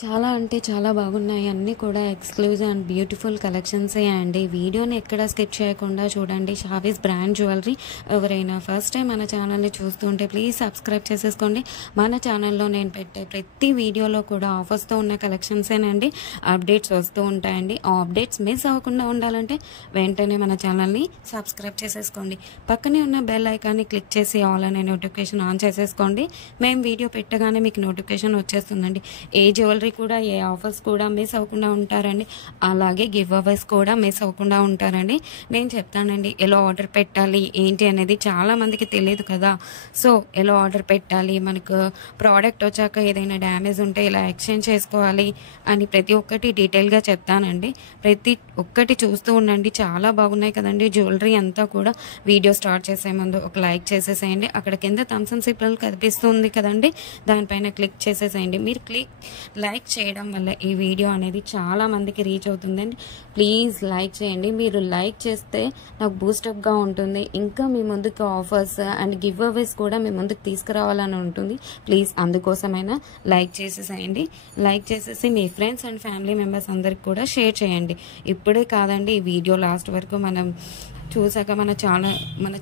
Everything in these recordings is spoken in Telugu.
చాలా అంటే చాలా బాగున్నాయి. అన్నీ కూడా ఎక్స్క్లూజివ్ అండ్ బ్యూటిఫుల్ కలెక్షన్సే అండి. వీడియోని ఎక్కడ స్కిప్ చేయకుండా చూడండి. Shavis brand jewellery. ఎవరైనా ఫస్ట్ టైం మన ఛానల్ని చూస్తుంటే ప్లీజ్ సబ్స్క్రైబ్ చేసేసుకోండి. మన ఛానల్లో నేను పెట్టే ప్రతి వీడియోలో కూడా ఆఫర్స్తో ఉన్న కలెక్షన్సేనండి అప్డేట్స్ వస్తూ ఉంటాయండి. ఆ అప్డేట్స్ మిస్ అవ్వకుండా ఉండాలంటే వెంటనే మన ఛానల్ని సబ్స్క్రైబ్ చేసేసుకోండి. పక్కనే ఉన్న బెల్ ఐకాన్ని క్లిక్ చేసి ఆల్ అనే నోటిఫికేషన్ ఆన్ చేసేసుకోండి. మేము వీడియో పెట్టగానే మీకు నోటిఫికేషన్ వచ్చేస్తుందండి. ఏ జ్యువెలరీ కూడా ఏ ఆఫర్స్ కూడా మిస్ అవ్వకుండా ఉంటారండి. అలాగే గివ్ అవేస్ కూడా మిస్ అవ్వకుండా ఉంటారండి. నేను చెప్తానండి ఎలా ఆర్డర్ పెట్టాలి ఏంటి అనేది. చాలా మందికి తెలియదు కదా. సో ఎలా ఆర్డర్ పెట్టాలి, మనకు ప్రోడక్ట్ వచ్చాక ఏదైనా డ్యామేజ్ ఉంటే ఇలా ఎక్స్చేంజ్ చేసుకోవాలి అని ప్రతి ఒక్కటి డీటెయిల్గా చెప్తానండి. ప్రతి ఒక్కటి చూస్తూ ఉండండి. చాలా బాగున్నాయి కదండి జ్యువెలరీ అంతా కూడా. వీడియో స్టార్ట్ చేసే ముందు ఒక లైక్ చేసేసేయండి. అక్కడ కింద థమ్స్ అప్ సింబల్ కనిపిస్తుంది కదండి, దానిపైన క్లిక్ చేసేసేయండి. మీరు లైక్ చేయడం వల్ల ఈ వీడియో అనేది చాలా మందికి రీచ్ అవుతుందండి. ప్లీజ్ లైక్ చేయండి. మీరు లైక్ చేస్తే నాకు బూస్టప్గా ఉంటుంది. ఇంకా మీ ముందుకు ఆఫర్స్ అండ్ గివ్ అవేస్ కూడా మీ ముందుకు తీసుకురావాలని ఉంటుంది. ప్లీజ్ అందుకోసమైనా లైక్ చేసేసేయండి. లైక్ చేసేసి మీ ఫ్రెండ్స్ అండ్ ఫ్యామిలీ మెంబర్స్ అందరికి కూడా షేర్ చేయండి. ఇప్పుడే కాదండి, ఈ వీడియో లాస్ట్ వరకు మనం చూసాక మన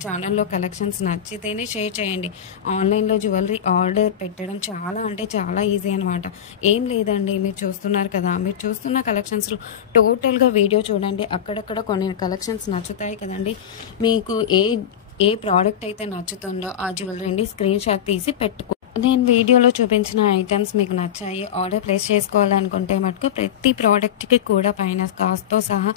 ఛానల్లో కలెక్షన్స్ నచ్చితేనే షేర్ చేయండి. ఆన్లైన్లో జ్యువెలరీ ఆర్డర్ పెట్టడం చాలా అంటే చాలా ఈజీ అనమాట. ఏం లేదండి, మీరు చూస్తున్నారు కదా, మీరు చూస్తున్న కలెక్షన్స్లో టోటల్గా వీడియో చూడండి. అక్కడక్కడ కొన్ని కలెక్షన్స్ నచ్చుతాయి కదండి. మీకు ఏ ప్రోడక్ట్ అయితే నచ్చుతుందో ఆ జ్యువెలరీని స్క్రీన్ షాట్ తీసి పెట్టుకో. నేను వీడియోలో చూపించిన ఐటమ్స్ మీకు నచ్చాయి, ఆర్డర్ ప్లేస్ చేసుకోవాలనుకుంటే మటుకు ప్రతి ప్రోడక్ట్కి కూడా పైన కాస్ట్తో సహా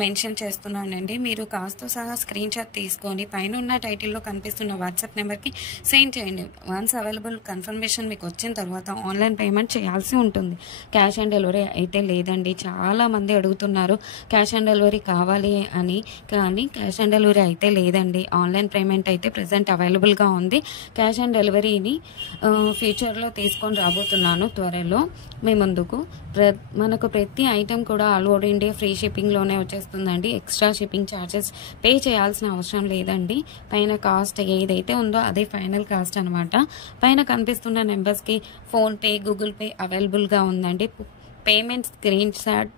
మెన్షన్ చేస్తున్నానండి. మీరు కాస్ట్తో సహా స్క్రీన్ షాట్ తీసుకొని పైన ఉన్న టైటిల్లో కనిపిస్తున్న వాట్సాప్ నెంబర్కి సెండ్ చేయండి. వన్స్ అవైలబుల్ కన్ఫర్మేషన్ మీకు వచ్చిన తర్వాత ఆన్లైన్ పేమెంట్ చేయాల్సి ఉంటుంది. క్యాష్ ఆన్ డెలివరీ అయితే లేదండి. చాలామంది అడుగుతున్నారు క్యాష్ ఆన్ డెలివరీ కావాలి అని, కానీ క్యాష్ ఆన్ డెలివరీ అయితే లేదండి. ఆన్లైన్ పేమెంట్ అయితే ప్రజెంట్ అవైలబుల్గా ఉంది. క్యాష్ ఆన్ డెలివరీని ఫ్యూచర్లో తీసుకొని రాబోతున్నాను త్వరలో మీ ముందుకు. మనకు ప్రతి ఐటెం కూడా ఆల్ ఓవర్ ఇండియా ఫ్రీ షిప్పింగ్లోనే వచ్చేస్తుందండి. ఎక్స్ట్రా షిప్పింగ్ ఛార్జెస్ పే చేయాల్సిన అవసరం లేదండి. పైన కాస్ట్ ఏదైతే ఉందో అదే ఫైనల్ కాస్ట్ అనమాట. పైన కనిపిస్తున్న నెంబర్స్కి ఫోన్పే, గూగుల్ పే అవైలబుల్గా ఉందండి. Payment screen shot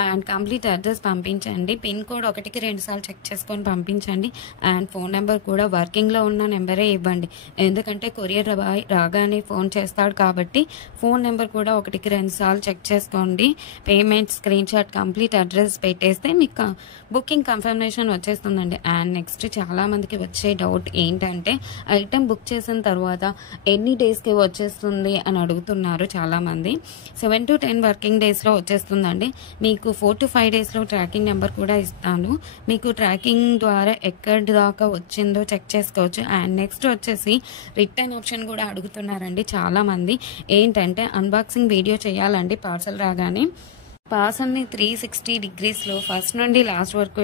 and complete address పంపించండి. పిన్ కోడ్ 1కి 2 సార్లు చెక్ చేసుకొని పంపించండి. అండ్ ఫోన్ నెంబర్ కూడా వర్కింగ్లో ఉన్న నెంబరే ఇవ్వండి. ఎందుకంటే కొరియర్ రాగానే ఫోన్ చేస్తాడు కాబట్టి ఫోన్ నెంబర్ కూడా 1కి 2 సార్లు చెక్ చేసుకోండి. Payment screen shot complete address పెట్టేస్తే మీకు బుకింగ్ కన్ఫర్మేషన్ వచ్చేస్తుందండి. అండ్ నెక్స్ట్ చాలామందికి వచ్చే డౌట్ ఏంటంటే ఐటెం బుక్ చేసిన తర్వాత ఎన్ని డేస్కి వచ్చేస్తుంది అని అడుగుతున్నారు చాలామంది. 7 to 10 వర్కింగ్ డేస్లో వచ్చేస్తుందండి. మీకు 4 to 5 డేస్లో ట్రాకింగ్ నెంబర్ కూడా ఇస్తాను. మీకు ట్రాకింగ్ ద్వారా ఎక్కడి దాకా వచ్చిందో చెక్ చేసుకోవచ్చు. అండ్ నెక్స్ట్ వచ్చేసి రిటర్న్ ఆప్షన్ కూడా అడుగుతున్నారండి చాలామంది. ఏంటంటే అన్బాక్సింగ్ వీడియో చేయాలండి పార్సల్ రాగానే. పార్సల్ని 360 degreesలో ఫస్ట్ నుండి లాస్ట్ వరకు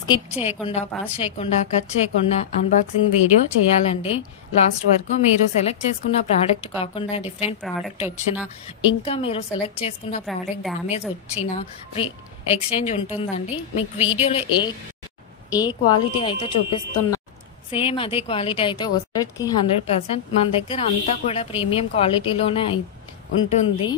స్కిప్ చేయకుండా, పాస్ చేయకుండా, కట్ చేయకుండా అన్బాక్సింగ్ వీడియో చేయాలండి లాస్ట్ వరకు. మీరు సెలెక్ట్ చేసుకున్న ప్రోడక్ట్ కాకుండా డిఫరెంట్ ప్రోడక్ట్ వచ్చినా, ఇంకా మీరు సెలెక్ట్ చేసుకున్న ప్రోడక్ట్ డ్యామేజ్ వచ్చినా ఎక్స్చేంజ్ ఉంటుందండి. మీకు వీడియోలో ఏ క్వాలిటీ అయితే చూపిస్తున్నా సేమ్ అదే క్వాలిటీ అయితే 100కి 100%. మన దగ్గర అంతా కూడా ప్రీమియం క్వాలిటీలోనే ఉంటుంది.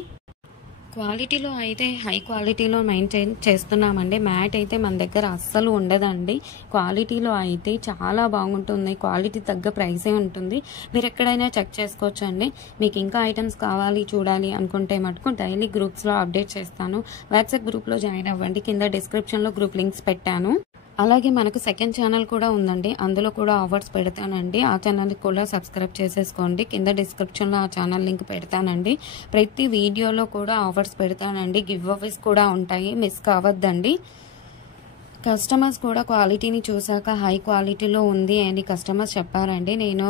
క్వాలిటీలో అయితే హై క్వాలిటీలో మెయింటైన్ చేస్తున్నామండి. మ్యాట్ అయితే మన దగ్గర అస్సలు ఉండదండి. క్వాలిటీలో అయితే చాలా బాగుంటుంది. క్వాలిటీ తగ్గ ప్రైసే ఉంటుంది. మీరు ఎక్కడైనా చెక్ చేసుకోవచ్చు అండి. మీకు ఇంకా ఐటమ్స్ కావాలి చూడాలి అనుకుంటే మటుకు డైలీ గ్రూప్స్లో అప్డేట్ చేస్తాను. వాట్సాప్ గ్రూప్లో జాయిన్ అవ్వండి. కింద డిస్క్రిప్షన్లో గ్రూప్ లింక్స్ పెట్టాను. అలాగే మనకు సెకండ్ ఛానల్ కూడా ఉందండి. అందులో కూడా ఆఫర్స్ పెడతానండి. ఆ ఛానల్కి కూడా సబ్స్క్రైబ్ చేసేసుకోండి. కింద డిస్క్రిప్షన్లో ఆ ఛానల్ లింక్ పెడతానండి. ప్రతి వీడియోలో కూడా ఆఫర్స్ పెడతానండి. గివ్ అవేస్ కూడా ఉంటాయి, మిస్ కావద్దండి. కస్టమర్స్ కూడా క్వాలిటీని చూసాక హై క్వాలిటీలో ఉంది అని కస్టమర్స్ చెప్పారండి. నేను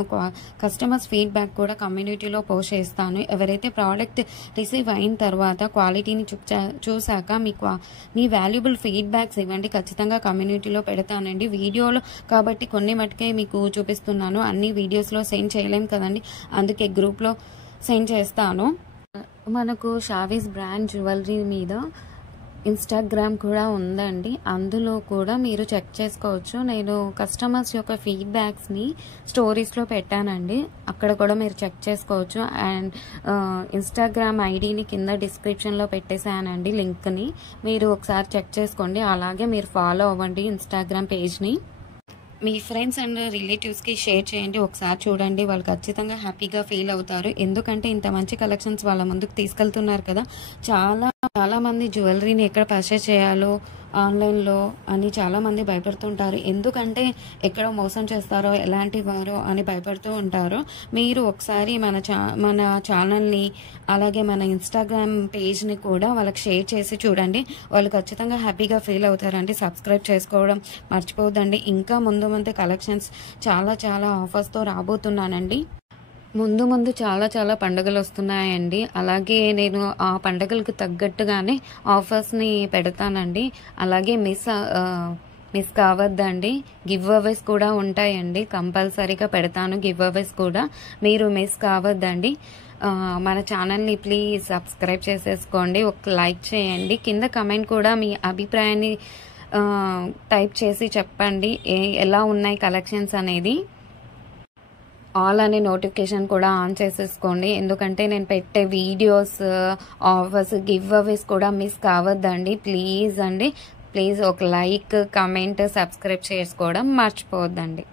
కస్టమర్స్ ఫీడ్బ్యాక్ కూడా కమ్యూనిటీలో పోస్ట్ చేస్తాను. ఎవరైతే ప్రోడక్ట్ రిసీవ్ అయిన తర్వాత క్వాలిటీని చూసాక మీ వాల్యుబుల్ ఫీడ్బ్యాక్స్ ఇవ్వండి. ఖచ్చితంగా కమ్యూనిటీలో పెడతానండి. వీడియోలో కాబట్టి కొన్ని మటుకే మీకు చూపిస్తున్నాను. అన్ని వీడియోస్లో సెండ్ చేయలేం కదండి, అందుకే గ్రూప్లో సెండ్ చేస్తాను. మనకు షావీస్ బ్రాండ్ జ్యువెలరీ మీద ఇన్స్టాగ్రామ్ కూడా ఉందండి. అందులో కూడా మీరు చెక్ చేసుకోవచ్చు. నేను కస్టమర్స్ యొక్క ఫీడ్బ్యాక్స్ని స్టోరీస్లో పెట్టానండి. అక్కడ కూడా మీరు చెక్ చేసుకోవచ్చు. అండ్ ఇన్స్టాగ్రామ్ ఐడిని కింద డిస్క్రిప్షన్లో పెట్టేశానండి లింక్ని. మీరు ఒకసారి చెక్ చేసుకోండి. అలాగే మీరు ఫాలో అవ్వండి ఇన్స్టాగ్రామ్ పేజ్ని. మీ ఫ్రెండ్స్ అండ్ రిలేటివ్స్కి షేర్ చేయండి. ఒకసారి చూడండి, వాళ్ళు ఖచ్చితంగా హ్యాపీగా ఫీల్ అవుతారు. ఎందుకంటే ఇంత మంచి కలెక్షన్స్ వాళ్ళ ముందుకు తీసుకెళ్తున్నారు కదా. చాలా మంది జ్యువెలరీని ఎక్కడ పర్చేస్ చేయాలో ఆన్లైన్లో అని చాలామంది భయపడుతుంటారు. ఎందుకంటే ఎక్కడ మోసం చేస్తారో, ఎలాంటి వారో అని భయపడుతూ ఉంటారు. మీరు ఒకసారి మన ఛానల్ని అలాగే మన ఇన్స్టాగ్రామ్ పేజ్ని కూడా వాళ్ళకి షేర్ చేసి చూడండి. వాళ్ళు ఖచ్చితంగా హ్యాపీగా ఫీల్ అవుతారండి. సబ్స్క్రైబ్ చేసుకోవడం మర్చిపోవద్దండి. ఇంకా ముందు కలెక్షన్స్ చాలా ఆఫర్స్తో రాబోతున్నానండి. ముందు చాలా పండుగలు వస్తున్నాయండి. అలాగే నేను ఆ పండుగలకు తగ్గట్టుగానే ఆఫర్స్ని పెడతానండి. అలాగే మిస్ కావద్దండి. గివ్ అవేస్ కూడా ఉంటాయండి. కంపల్సరీగా పెడతాను గివ్ అవేస్ కూడా. మీరు మిస్ కావద్దండి. మన ఛానల్ని ప్లీజ్ సబ్స్క్రైబ్ చేసేసుకోండి. ఒక లైక్ చేయండి. కింద కమెంట్ కూడా మీ అభిప్రాయాన్ని టైప్ చేసి చెప్పండి ఎలా ఉన్నాయి కలెక్షన్స్ అనేది. ఆల్ అనే నోటిఫికేషన్ కూడా ఆన్ చేసేసుకోండి. ఎందుకంటే నేను పెట్టే వీడియోస్, ఆఫర్స్, గివ్ అవేస్ కూడా మిస్ కావద్దండి. ప్లీజ్ ఒక లైక్, కమెంట్, సబ్స్క్రైబ్ చేసుకోవడం మర్చిపోవద్దండి.